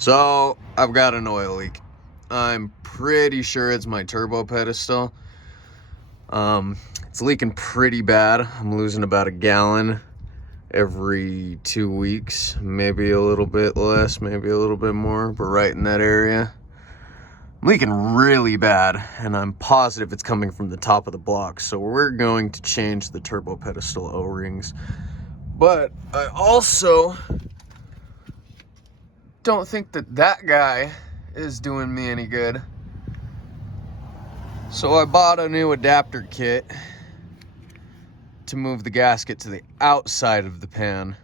So I've got an oil leak. I'm pretty sure it's my turbo pedestal. It's leaking pretty bad. I'm losing about a gallon every 2 weeks, maybe a little bit less, maybe a little bit more, but right in that area. I'm leaking really bad, and I'm positive it's coming from the top of the block. So we're going to change the turbo pedestal O-rings. But I also don't think that guy is doing me any good. So I bought a new adapter kit to move the gasket to the outside of the pan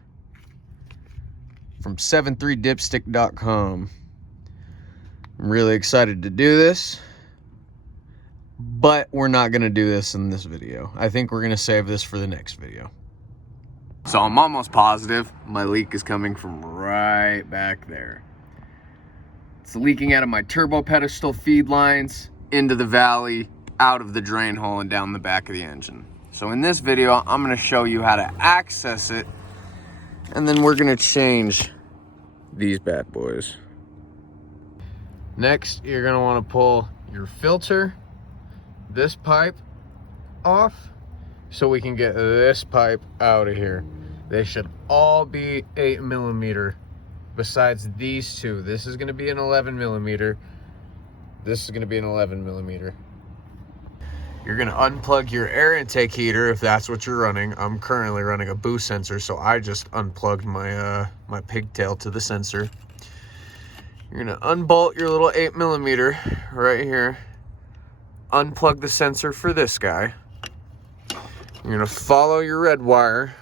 from 73dipstick.com. I'm really excited to do this, but we're not gonna do this in this video. I think we're gonna save this for the next video. So I'm almost positive my leak is coming from right back there. It's leaking out of my turbo pedestal feed lines into the valley, out of the drain hole, and down the back of the engine. So in this video, I'm gonna show you how to access it, and then we're gonna change these bad boys. Next, you're gonna wanna pull your filter, this pipe off, so we can get this pipe out of here. They should all be 8mm besides these two. This is gonna be an 11mm. This is gonna be an 11mm. You're gonna unplug your air intake heater if that's what you're running. I'm currently running a boost sensor, so I just unplugged my my pigtail to the sensor. You're gonna unbolt your little 8mm right here. Unplug the sensor for this guy. You're gonna follow your red wire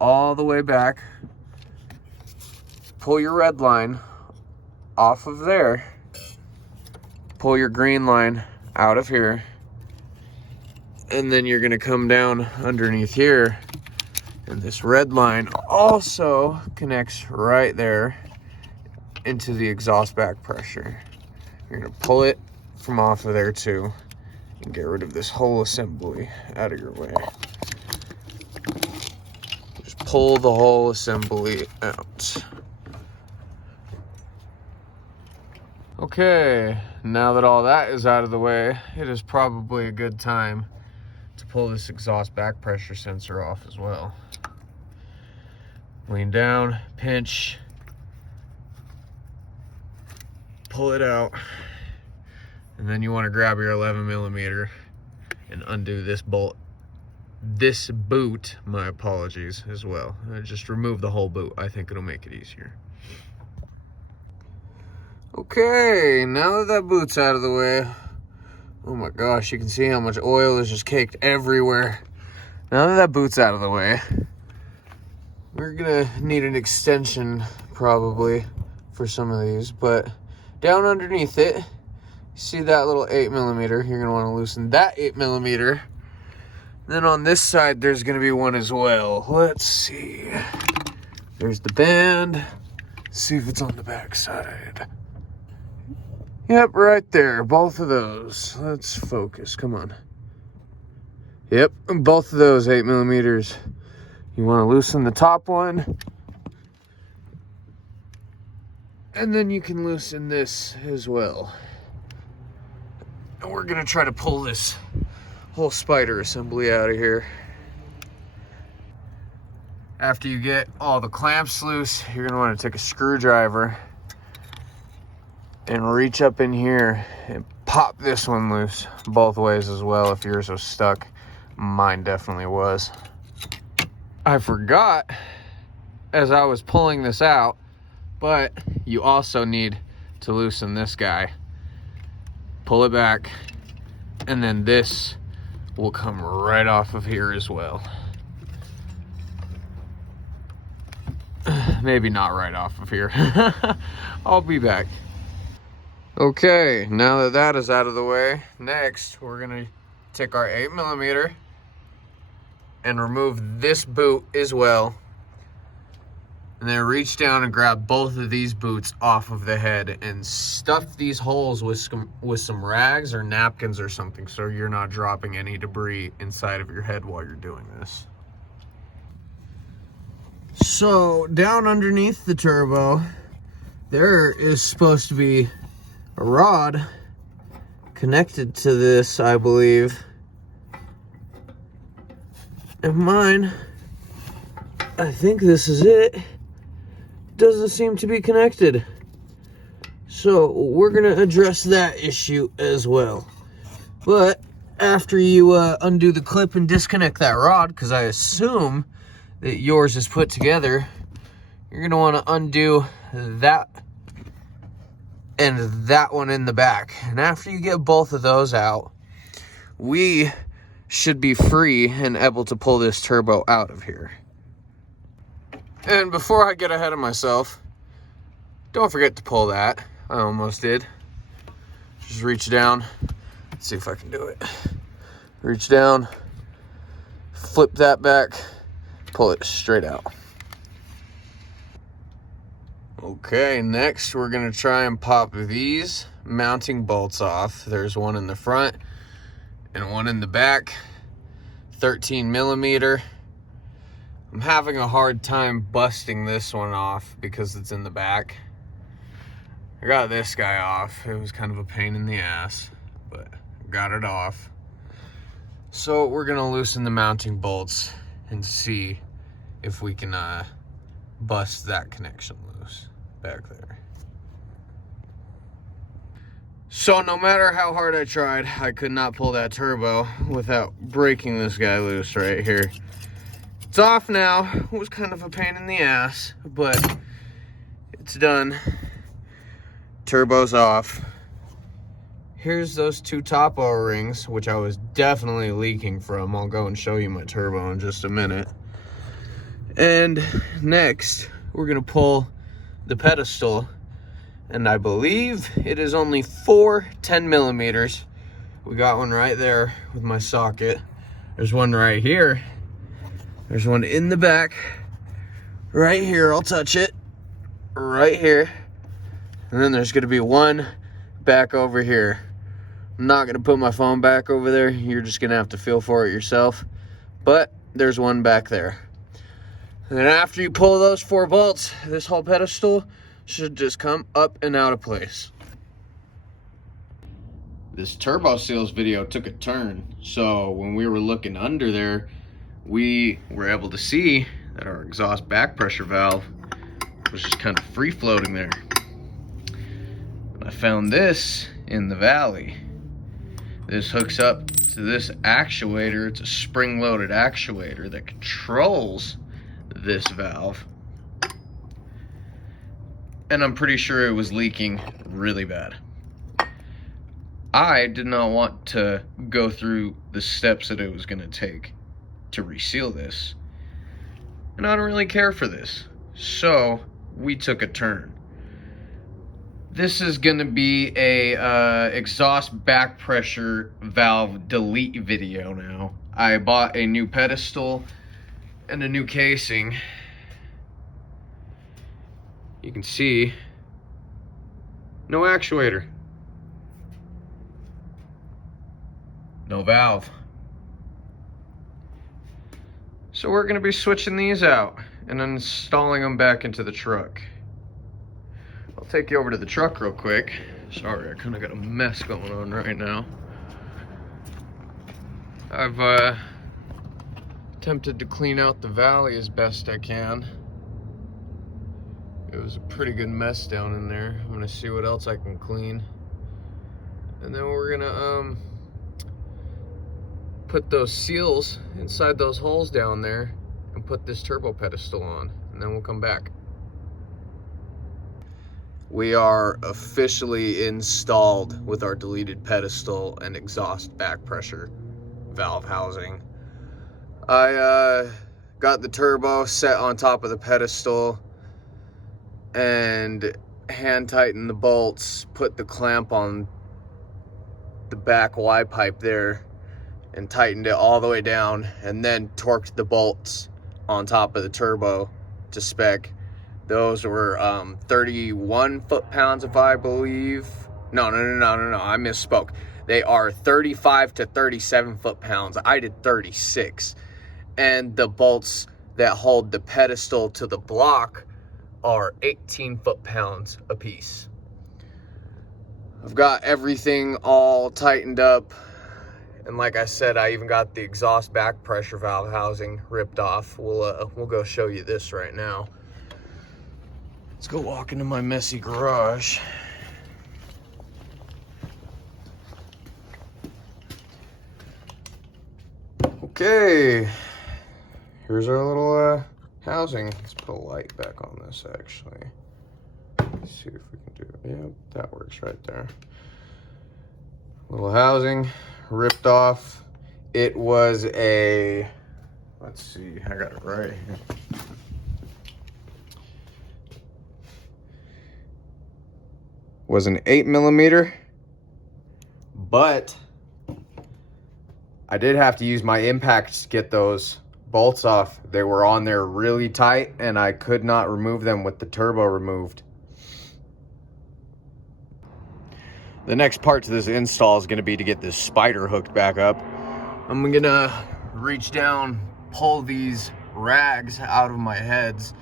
all the way back. Pull your red line off of there. Pull your green line out of here. And then you're gonna come down underneath here. And this red line also connects right there into the exhaust back pressure. You're gonna pull it from off of there too and get rid of this whole assembly out of your way. Just pull the whole assembly out. Okay, now that all that is out of the way, it is probably a good time to pull this exhaust back pressure sensor off as well. Lean down, pinch, pull it out, and then you want to grab your 11mm and undo this bolt, this boot, my apologies, as well. Just remove the whole boot. I think it'll make it easier. Okay, now that boot's out of the way, oh my gosh, you can see how much oil is just caked everywhere. Now that boot's out of the way, we're gonna need an extension probably for some of these, but down underneath it, see that little 8mm, you're gonna wanna loosen that 8mm. Then on this side, there's gonna be one as well. Let's see. There's the band. Let's see if it's on the back side. Yep, right there, both of those. Let's focus, come on. Yep, both of those 8mm. You wanna loosen the top one. And then you can loosen this as well. And we're gonna try to pull this whole spider assembly out of here. After you get all the clamps loose, you're gonna wanna take a screwdriver and reach up in here and pop this one loose both ways as well if yours was stuck. Mine definitely was. I forgot as I was pulling this out, but you also need to loosen this guy. Pull it back, and then this will come right off of here as well. Maybe not right off of here. I'll be back. Okay, now that that is out of the way, next we're gonna take our 8mm and remove this boot as well. And then reach down and grab both of these boots off of the head and stuff these holes with some rags or napkins or something so you're not dropping any debris inside of your head while you're doing this. So down underneath the turbo, there is supposed to be a rod connected to this, I believe. And mine, I think this is it, doesn't seem to be connected. So we're gonna address that issue as well. But after you undo the clip and disconnect that rod, because I assume that yours is put together, you're gonna wanna undo that and that one in the back. And after you get both of those out, we should be free and able to pull this turbo out of here. And before I get ahead of myself, don't forget to pull that. I almost did. Just reach down. Let's see if I can do it. Reach down, flip that back, pull it straight out. Okay, next we're gonna try and pop these mounting bolts off. There's one in the front and one in the back, 13 millimeter. I'm having a hard time busting this one off because it's in the back. I got this guy off. It was kind of a pain in the ass, but got it off. So we're gonna loosen the mounting bolts and see if we can bust that connection loose back there. So no matter how hard I tried, I could not pull that turbo without breaking this guy loose right here. It's off now. It was kind of a pain in the ass, but it's done. Turbo's off. Here's those two top O-rings, which I was definitely leaking from. I'll go and show you my turbo in just a minute. And next, we're gonna pull the pedestal. And I believe it is only 4 10 millimeters. We got one right there with my socket. There's one right here. There's one in the back. Right here, I'll touch it. Right here. And then there's gonna be one back over here. I'm not gonna put my phone back over there. You're just gonna have to feel for it yourself. But there's one back there. And then after you pull those 4 bolts, this whole pedestal should just come up and out of place. This turbo seals video took a turn. So when we were looking under there, we were able to see that our exhaust back pressure valve was just kind of free floating there. I found this in the valley. This hooks up to this actuator. It's a spring-loaded actuator that controls this valve. And I'm pretty sure it was leaking really bad. I did not want to go through the steps that it was going to take to reseal this. And I don't really care for this. So we took a turn. This is going to be a exhaust back pressure valve delete video now. I bought a new pedestal and a new casing. You can see no actuator, no valve. So we're going to be switching these out and installing them back into the truck. I'll take you over to the truck real quick. Sorry, I kind of got a mess going on right now. I've attempted to clean out the valley as best I can. It was a pretty good mess down in there. I'm gonna see what else I can clean. And then we're gonna put those seals inside those holes down there and put this turbo pedestal on, and then we'll come back. We are officially installed with our deleted pedestal and exhaust back pressure valve housing. I got the turbo set on top of the pedestal and hand tightened the bolts, put the clamp on the back Y pipe there and tightened it all the way down, and then torqued the bolts on top of the turbo to spec. Those were 31 foot-pounds, if I believe. No, I misspoke. They are 35 to 37 foot-pounds. I did 36. And the bolts that hold the pedestal to the block are 18 foot-pounds apiece. I've got everything all tightened up, and like I said, I even got the exhaust back pressure valve housing ripped off. We'll go show you this right now. Let's go walk into my messy garage. Okay, here's our little housing. Let's put a light back on this actually. Let's see if we can do it. Yeah, that works right there. Little housing ripped off. It was a, let's see, I got it right here. Was an 8mm, but I did have to use my impacts to get those bolts off. They were on there really tight and I could not remove them with the turbo removed. The next part to this install is going to be to get this spider hooked back up. I'm going to reach down, pull these rags out of my heads,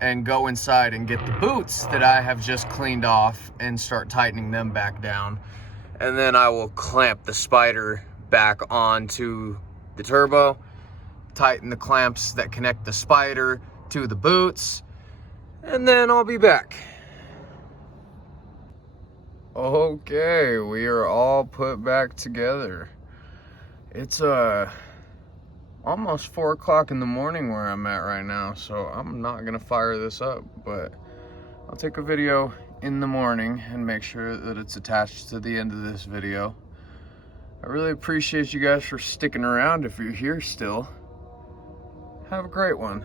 and go inside and get the boots that I have just cleaned off and start tightening them back down. And then I will clamp the spider back onto the turbo, tighten the clamps that connect the spider to the boots, and then I'll be back. Okay, we are all put back together. It's almost 4 o'clock in the morning where I'm at right now, so I'm not gonna fire this up, but I'll take a video in the morning and make sure that it's attached to the end of this video. I really appreciate you guys for sticking around if you're here still. Have a great one.